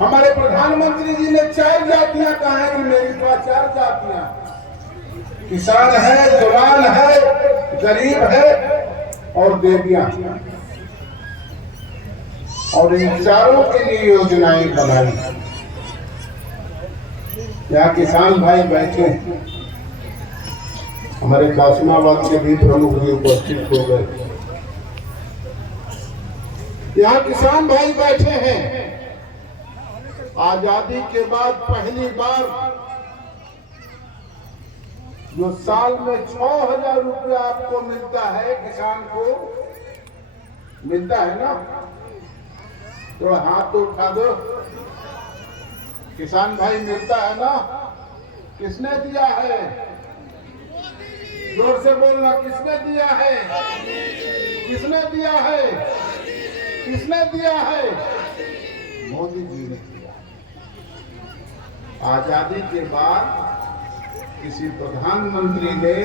हमारे प्रधानमंत्री जी ने 4 जातियां कहा है कि मेरी पास 4 जातियां, किसान है, जवान है, गरीब है और देवियां, और इन चारों के लिए योजनाएं बनाई। यहाँ किसान भाई बैठे, हमारे कासिमाबाद के भी प्रमुख जी उपस्थित हो गए। यहाँ किसान भाई बैठे हैं। आजादी के बाद पहली बार जो साल में 6,000 रुपया आपको मिलता है, किसान को मिलता है ना, तो हाथ तो उठा दो। किसान भाई मिलता है ना? किसने दिया है? जोर से बोलना, किसने दिया है? किसने दिया है? किसने दिया है? मोदी जी ने दिया। आजादी के बाद किसी प्रधानमंत्री ने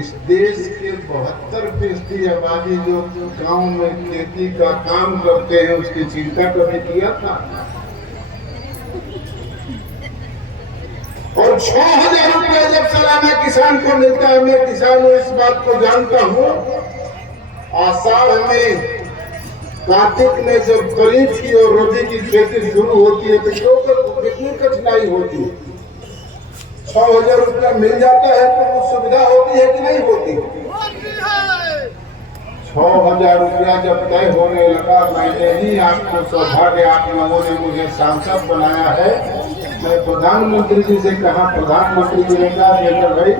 इस देश के 72% आबादी जो गांव में खेती का काम करते हैं उसकी चिंता कभी किया था? और 6,000 रुपया जब सालाना किसान को मिलता है, मैं किसान हूं, इस बात को जानता हूं। आषाढ़ में, कार्तिक में जब खरीफ की और रबी की खेती शुरू होती है तो कितनी कठिनाई होती है। 6,000 रुपया मिल जाता है तो कुछ सुविधा होती है कि नहीं होती? 6,000 रुपया जब तय होने लगा, मैंने ही आपको सौभाग्य, आप लोगों ने मुझे सांसद बनाया है। मैं प्रधानमंत्री जी से कहा, प्रधानमंत्री जी ने कहा बेटा भाई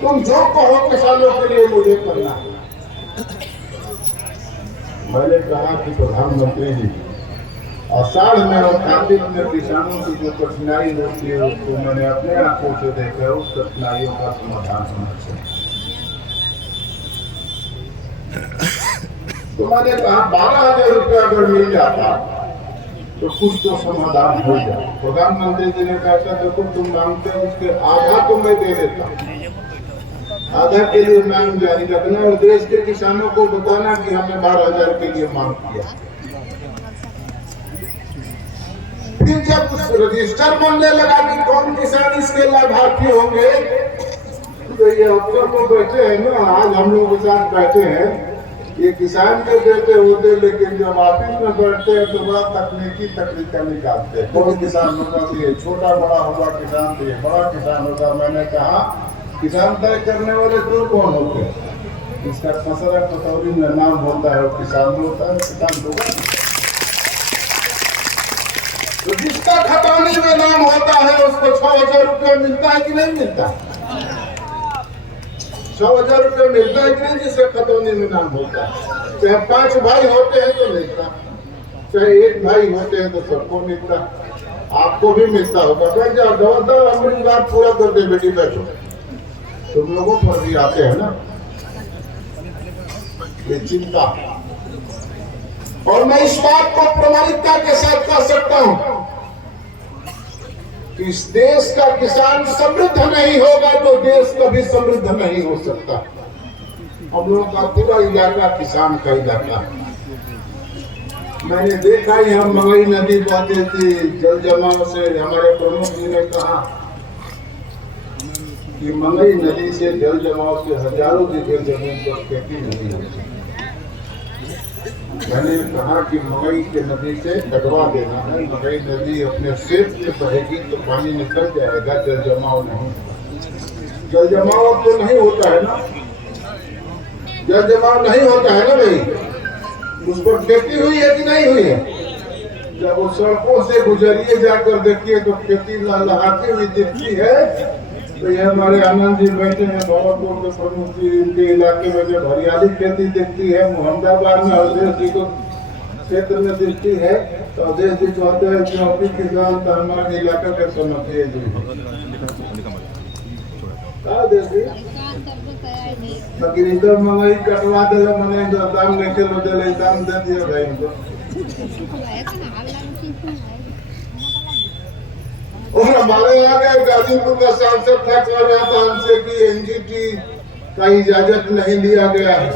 तुम जो कहो किसानों के लिए मुझे करना है। मैंने कहा कि प्रधानमंत्री जी, आषाढ़ में और कार्तिक में किसानों की जो कठिनाई होती है उसको मैंने अपने आंखों से देखा, उस कठिनाइयों का समाधान होना चाहिए। तो मैंने कहा 12,000 रुपया अगर मिल जाता तो कुछ तो समाधान हो जाए। प्रधानमंत्री जी ने कहा देखो तुम मांगते हो उसके आधा तो मैं दे देता, आधा के लिए मांग जारी रखना और देश के किसानों को बताना कि हमने 12,000 के लिए मांग किया। फिर जब उस रजिस्टर बनने लगा कि कौन किसान इसके लाभार्थी होंगे, तो ये अफसर को बैठे हैं ना, आज हम लोग के साथ बैठे हैं, ये किसान के देते होते, लेकिन जब ऑफिस में बैठते हैं तो बड़ा तकनीकी तरीका निकालते हैं। कौन किसान होगा दिए, छोटा बड़ा होगा किसान दिए, बड़ा किसान होगा। मैंने कहा किसान तय करने वाले तो कौन होते हैं? इसका खसरा पतौरी में नाम होता है और किसान होता है, किसान होगा। तो जिसका खतौनी में नाम होता है उसको 6,000 रुपया मिलता है कि नहीं मिलता? 6,000 रुपया मिलता है कि नहीं जिसके खतौनी में नाम होता है? चाहे 5 भाई होते हैं तो मिलता, चाहे 1 भाई होते हैं तो सबको मिलता, आपको भी मिलता होगा। बैठ जाओ, दवा अपनी बात पूरा कर दे बेटी, बैठो। तुम लोगों पर भी आते हैं ना ये चिंता, और मैं इस बात को प्रामाणिकता के साथ कह सकता हूं कि इस देश का किसान समृद्ध नहीं होगा तो देश कभी समृद्ध नहीं हो सकता। हम लोगों का पूरा इलाका किसान का इलाका है। मैंने देखा यहाँ मंगई नदी बहती थी, जल जमाव से हमारे प्रमुख जी ने कहा कि मंगई नदी से जल जमाव से हजारों बीघे जमीन पर खेती नहीं होती। मैंने कहा कि मंगई के नदी से कटवा देना है, मंगई नदी अपने सेब से बहेगी तो पानी निकल जाएगा, जल जमाव नहीं। जल जमाव तो नहीं होता है ना, जल जमाव नहीं होता है ना भाई, उस पर खेती हुई है कि नहीं हुई है? जब वो सड़कों से गुजरिए जाकर देखिए तो खेती लहलहाती हुई दिखती है। तो ये हमारे आनंद जी बैठे हैं, भगवतपुर के प्रमुख जी, इनके इलाके में जब हरियाली खेती दिखती है, मुहम्मदाबाद में अवधेश जी को क्षेत्र में दिखती है, तो अवधेश जी कहते हैं क्योंकि किसान तो हमारे इलाका के समझिए जी। लेकिन इधर मंगई कटवा दे, मैंने जो दाम लेके लो दे, दाम दे दिया भाई उनको। और हमारे यहाँ के गाजीपुर का सांसद था, कह रहा था हमसे कि एनजीटी का इजाजत नहीं लिया गया है।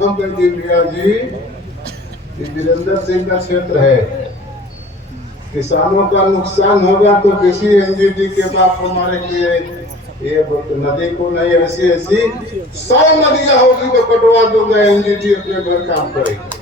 हम कहते भैया जी ये वीरेंद्र सिंह का क्षेत्र है। किसानों का नुकसान होगा तो किसी एनजीटी के बाप हमारे लिए ये नदी को नहीं, ऐसी 100 नदियां होगी तो कटवा दूंगा, एनजीटी अपने घर काम करेगी।